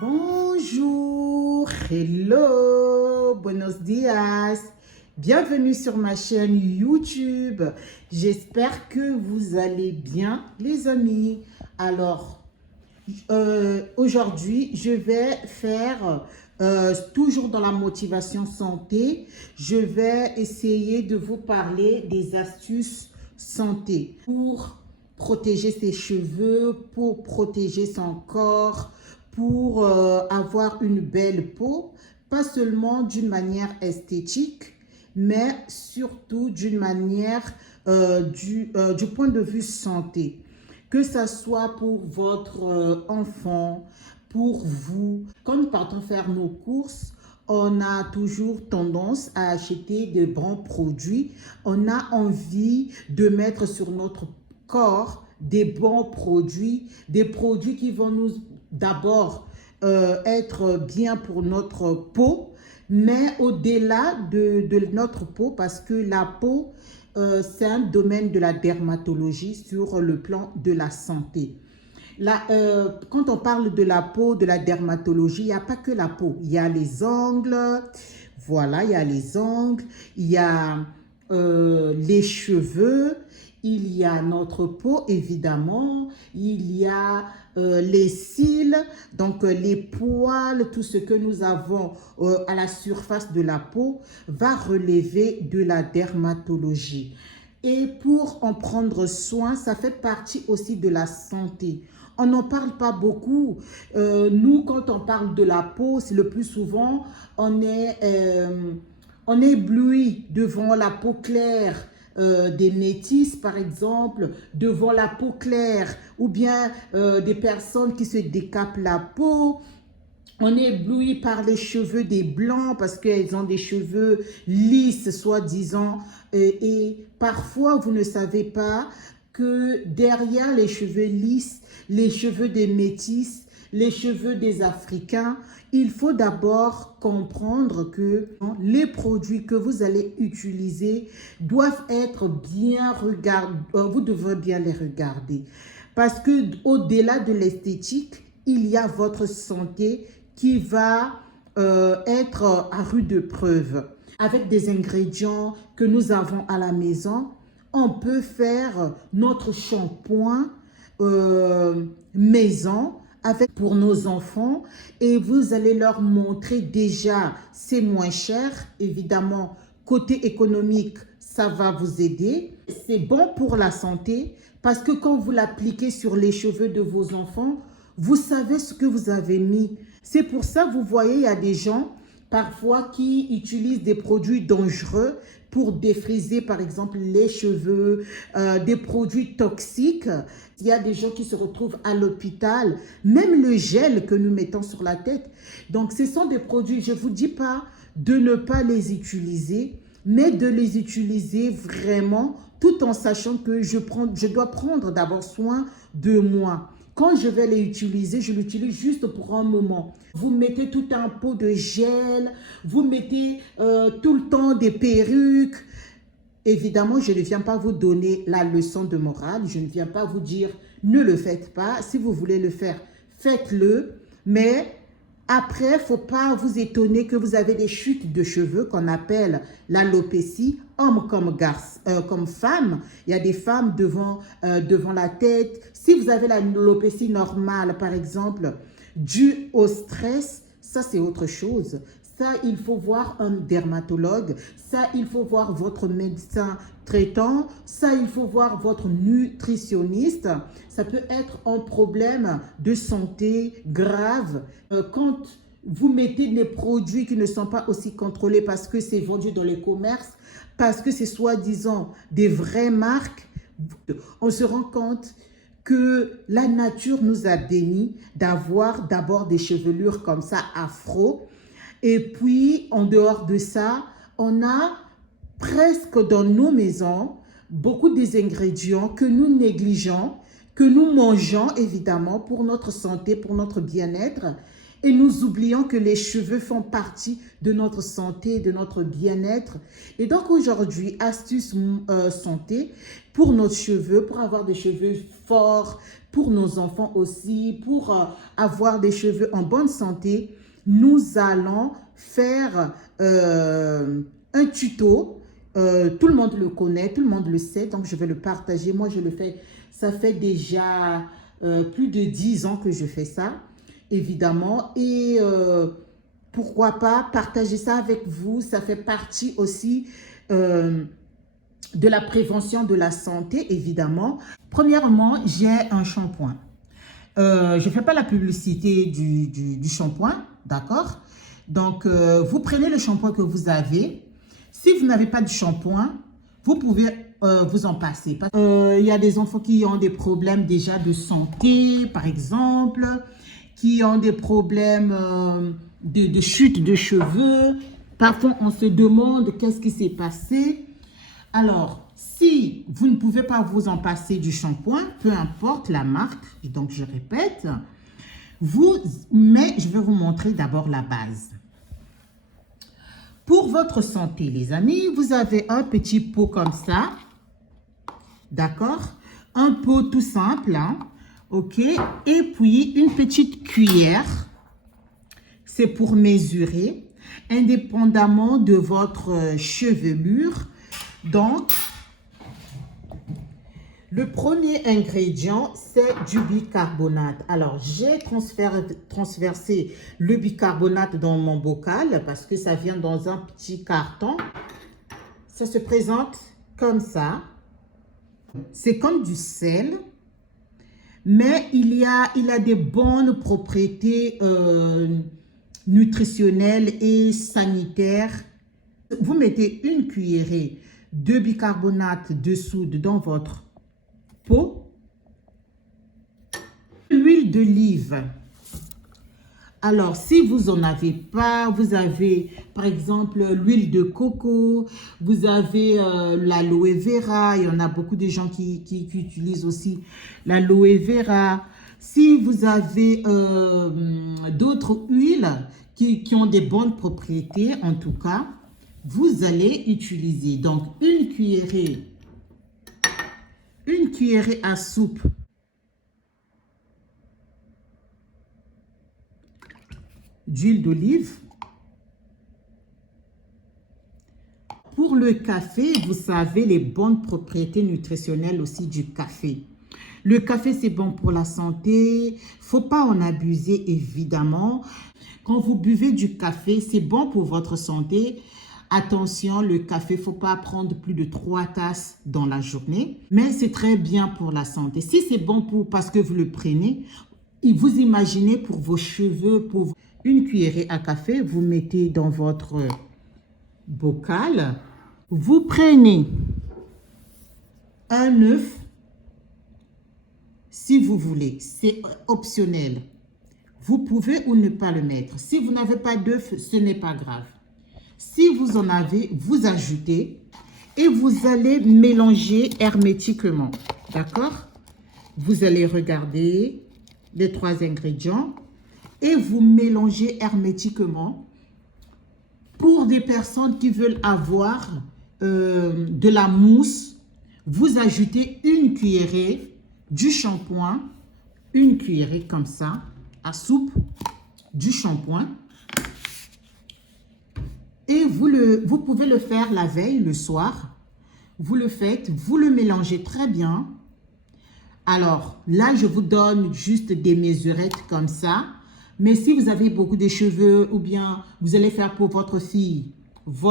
Bonjour, hello, buenos dias. Bienvenue sur ma chaîne YouTube. J'espère que vous allez bien, les amis. Alors, aujourd'hui, je vais faire, toujours dans la motivation santé, je vais essayer de vous parler des astuces santé pour protéger ses cheveux, pour protéger son corps, pour avoir une belle peau, pas seulement d'une manière esthétique, mais surtout d'une manière du point de vue santé. Que ça soit pour votre enfant, pour vous. Quand nous partons faire nos courses, on a toujours tendance à acheter de bons produits. On a envie de mettre sur notre corps des bons produits, des produits qui vont nous d'abord être bien pour notre peau, mais au-delà de notre peau, parce que la peau, c'est un domaine de la dermatologie sur le plan de la santé. Là, quand on parle de la peau, de la dermatologie, il n'y a pas que la peau. Il y a les ongles, voilà, il y a les ongles, il y a les cheveux, il y a notre peau, évidemment, il y a les cils, donc les poils, tout ce que nous avons à la surface de la peau va relever de la dermatologie. Et pour en prendre soin, ça fait partie aussi de la santé. On n'en parle pas beaucoup. Nous, quand on parle de la peau, c'est le plus souvent, on est ébloui devant la peau claire des métis, par exemple, devant la peau claire, ou bien des personnes qui se décapent la peau. On est ébloui par les cheveux des blancs parce qu'elles ont des cheveux lisses, soi-disant. Et parfois, vous ne savez pas que derrière les cheveux lisses, les cheveux des métis, les cheveux des Africains, il faut d'abord comprendre que les produits que vous allez utiliser doivent être bien regardés. Vous devrez bien les regarder. Parce que au-delà de l'esthétique, il y a votre santé qui va être à rude preuve. Avec des ingrédients que nous avons à la maison, on peut faire notre shampoing maison avec pour nos enfants et vous allez leur montrer déjà c'est moins cher. Évidemment, côté économique, ça va vous aider. C'est bon pour la santé parce que quand vous l'appliquez sur les cheveux de vos enfants, vous savez ce que vous avez mis. C'est pour ça, vous voyez, il y a des gens parfois qui utilisent des produits dangereux pour défriser par exemple les cheveux, des produits toxiques. Il y a des gens qui se retrouvent à l'hôpital, même le gel que nous mettons sur la tête. Donc ce sont des produits, je ne vous dis pas de ne pas les utiliser, mais de les utiliser vraiment tout en sachant que je dois prendre d'abord soin de moi. Quand je vais les utiliser, je l'utilise juste pour un moment. Vous mettez tout un pot de gel, vous mettez tout le temps des perruques. Évidemment, je ne viens pas vous donner la leçon de morale. Je ne viens pas vous dire ne le faites pas. Si vous voulez le faire, faites-le. Mais après, il ne faut pas vous étonner que vous avez des chutes de cheveux qu'on appelle l'alopécie, homme comme femme. Il y a des femmes devant la tête. Si vous avez l'alopécie normale, par exemple, due au stress, ça c'est autre chose. Ça, il faut voir un dermatologue. Ça, il faut voir votre médecin traitant. Ça, il faut voir votre nutritionniste. Ça peut être un problème de santé grave. Quand vous mettez des produits qui ne sont pas aussi contrôlés parce que c'est vendu dans les commerces, parce que c'est soi-disant des vraies marques, on se rend compte que la nature nous a bénis d'avoir d'abord des chevelures comme ça afro. Et puis, en dehors de ça, on a presque dans nos maisons beaucoup des ingrédients que nous négligeons, que nous mangeons évidemment pour notre santé, pour notre bien-être. Et nous oublions que les cheveux font partie de notre santé, de notre bien-être. Et donc aujourd'hui, astuce santé pour nos cheveux, pour avoir des cheveux forts, pour nos enfants aussi, pour avoir des cheveux en bonne santé, nous allons faire un tuto. Tout le monde le connaît, tout le monde le sait, donc je vais le partager. Moi, je le fais, ça fait déjà plus de 10 ans que je fais ça, évidemment. Et pourquoi pas partager ça avec vous, ça fait partie aussi de la prévention de la santé, évidemment. Premièrement, j'ai un shampoing. Je ne fais pas la publicité du shampoing, d'accord? Donc, vous prenez le shampoing que vous avez. Si vous n'avez pas de shampoing, vous pouvez vous en passer. Il y a des enfants qui ont des problèmes déjà de santé, par exemple, qui ont des problèmes de chute de cheveux. Parfois, on se demande qu'est-ce qui s'est passé. Alors, si vous ne pouvez pas vous en passer du shampoing, peu importe la marque, donc je répète, mais je vais vous montrer d'abord la base. Pour votre santé, les amis, vous avez un petit pot comme ça, d'accord? Un pot tout simple, hein? Ok? Et puis, une petite cuillère, c'est pour mesurer, indépendamment de votre chevelure. Donc, le premier ingrédient, c'est du bicarbonate. Alors, j'ai transversé le bicarbonate dans mon bocal parce que ça vient dans un petit carton. Ça se présente comme ça. C'est comme du sel, mais il a des bonnes propriétés nutritionnelles et sanitaires. Vous mettez une cuillerée de bicarbonate de soude dans votre pot. L'huile d'olive. Alors, si vous n'en avez pas, vous avez par exemple l'huile de coco, vous avez l'aloe vera. Il y en a beaucoup de gens qui utilisent aussi l'aloe vera. Si vous avez d'autres huiles qui ont des bonnes propriétés, en tout cas, vous allez utiliser donc une cuillerée à soupe d'huile d'olive. Pour le café, vous savez les bonnes propriétés nutritionnelles aussi du café. Le café, c'est bon pour la santé. Faut pas en abuser, évidemment. Quand vous buvez du café, c'est bon pour votre santé. Attention, le café, il ne faut pas prendre plus de 3 tasses dans la journée. Mais c'est très bien pour la santé. Si c'est bon parce que vous le prenez, vous imaginez pour vos cheveux, pour une cuillerée à café, vous mettez dans votre bocal. Vous prenez un œuf, si vous voulez. C'est optionnel. Vous pouvez ou ne pas le mettre. Si vous n'avez pas d'œuf, ce n'est pas grave. Si vous en avez, vous ajoutez et vous allez mélanger hermétiquement. D'accord? Vous allez regarder les 3 ingrédients et vous mélangez hermétiquement. Pour des personnes qui veulent avoir de la mousse, vous ajoutez une cuillerée du shampoing, une cuillerée comme ça, à soupe du shampoing. Et vous pouvez le faire la veille, le soir. Vous le faites, vous le mélangez très bien. Alors, là, je vous donne juste des mesurettes comme ça. Mais si vous avez beaucoup de cheveux ou bien vous allez faire pour votre fille, vous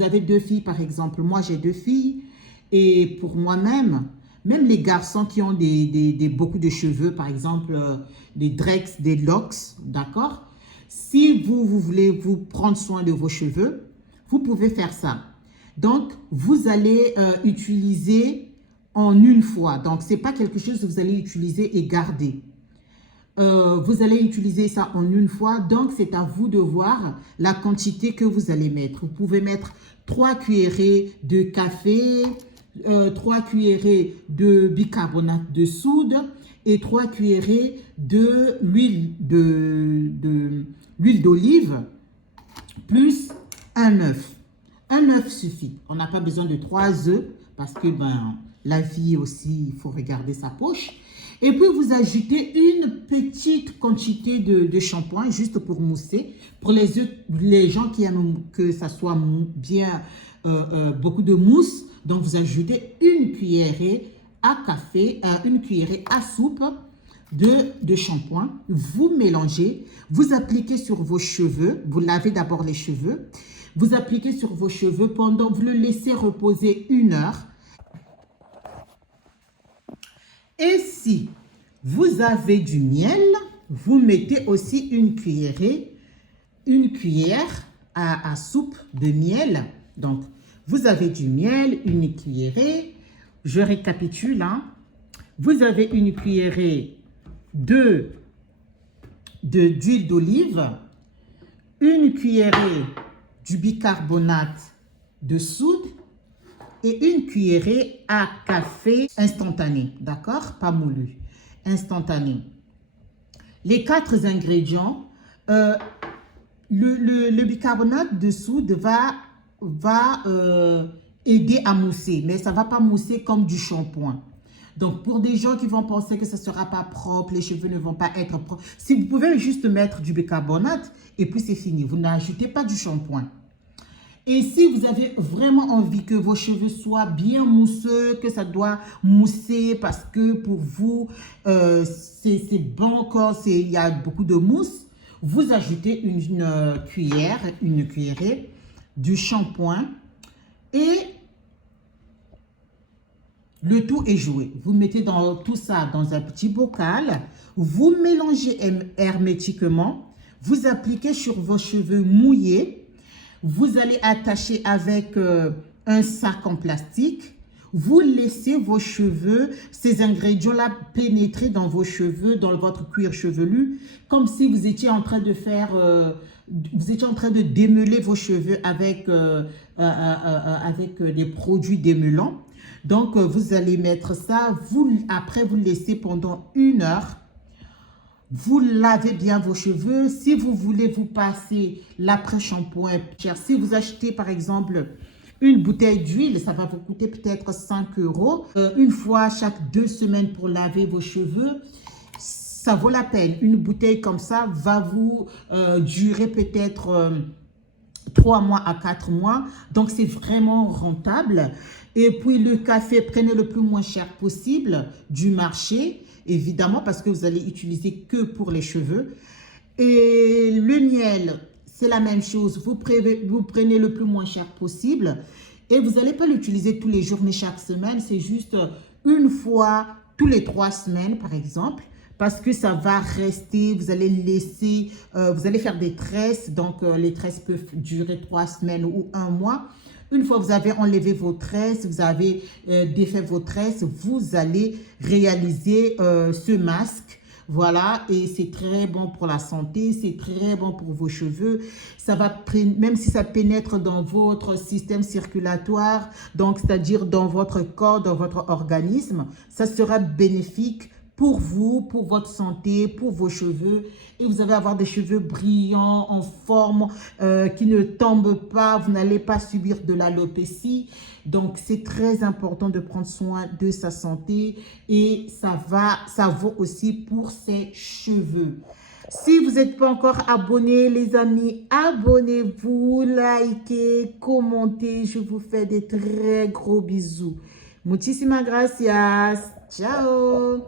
avez 2 filles par exemple. Moi, j'ai 2 filles. Et pour moi-même, même les garçons qui ont beaucoup de cheveux, par exemple, des dreads, des locks, d'accord? Si vous voulez vous prendre soin de vos cheveux, vous pouvez faire ça. Donc, vous allez utiliser en une fois. Donc, ce n'est pas quelque chose que vous allez utiliser et garder. Vous allez utiliser ça en une fois. Donc, c'est à vous de voir la quantité que vous allez mettre. Vous pouvez mettre 3 cuillerées de café, 3 cuillerées de bicarbonate de soude et 3 cuillerées de l'huile d'olive plus un œuf. Un œuf suffit. On n'a pas besoin de 3 œufs parce que la vie aussi, il faut regarder sa poche. Et puis, vous ajoutez une petite quantité de shampoing juste pour mousser. Pour les gens qui aiment que ça soit bien, beaucoup de mousse, donc vous ajoutez une cuillerée à café, une cuillerée à soupe de shampoing. Vous mélangez, vous appliquez sur vos cheveux. Vous lavez d'abord les cheveux. Vous appliquez sur vos cheveux pendant, vous le laissez reposer 1 heure. Et si vous avez du miel, vous mettez aussi une cuillère à soupe de miel. Donc, vous avez du miel, une cuillerée. Je récapitule. Vous avez une cuillerée d'huile d'olive, une cuillerée du bicarbonate de soude et une cuillerée à café instantané, d'accord? Pas moulu, instantané. Les 4 ingrédients, le bicarbonate de soude va aider à mousser, mais ça ne va pas mousser comme du shampoing. Donc, pour des gens qui vont penser que ça ne sera pas propre, les cheveux ne vont pas être propres, si vous pouvez juste mettre du bicarbonate et puis c'est fini. Vous n'ajoutez pas du shampoing. Et si vous avez vraiment envie que vos cheveux soient bien mousseux, que ça doit mousser parce que pour vous, c'est bon quand il y a beaucoup de mousse, vous ajoutez une cuillerée du shampoing et le tout est joué. Vous mettez tout ça dans un petit bocal, vous mélangez hermétiquement, vous appliquez sur vos cheveux mouillés. Vous allez attacher avec un sac en plastique. Vous laissez vos cheveux, ces ingrédients-là, pénétrer dans vos cheveux, dans votre cuir chevelu, comme si vous étiez en train de faire, vous étiez en train de démêler vos cheveux avec des produits démêlants. Donc, vous allez mettre ça, après vous laissez pendant 1 heure. Vous lavez bien vos cheveux. Si vous voulez vous passer l'après-shampoing, si vous achetez par exemple une bouteille d'huile, ça va vous coûter peut-être 5 €. Une fois chaque 2 semaines pour laver vos cheveux, ça vaut la peine. Une bouteille comme ça va vous durer peut-être 3 mois à 4 mois. Donc, c'est vraiment rentable. Et puis, le café, prenez le plus moins cher possible du marché. Évidemment, parce que vous allez utiliser que pour les cheveux. Et le miel, c'est la même chose. Vous prenez le plus moins cher possible. Et vous n'allez pas l'utiliser tous les jours ni chaque semaine. C'est juste une fois tous les 3 semaines, par exemple. Parce que ça va rester, vous allez laisser, vous allez faire des tresses. Donc, les tresses peuvent durer 3 semaines ou 1 mois. Une fois que vous avez enlevé vos tresses, vous avez défait vos tresses, vous allez réaliser ce masque. Voilà, et c'est très bon pour la santé, c'est très bon pour vos cheveux. Ça va, même si ça pénètre dans votre système circulatoire, donc c'est-à-dire dans votre corps, dans votre organisme, ça sera bénéfique pour vous, pour votre santé, pour vos cheveux. Et vous allez avoir des cheveux brillants, en forme, qui ne tombent pas. Vous n'allez pas subir de l'alopécie. Donc, c'est très important de prendre soin de sa santé. Et ça vaut aussi pour ses cheveux. Si vous n'êtes pas encore abonné, les amis, abonnez-vous, likez, commentez. Je vous fais des très gros bisous. Muchísimas gracias. Ciao.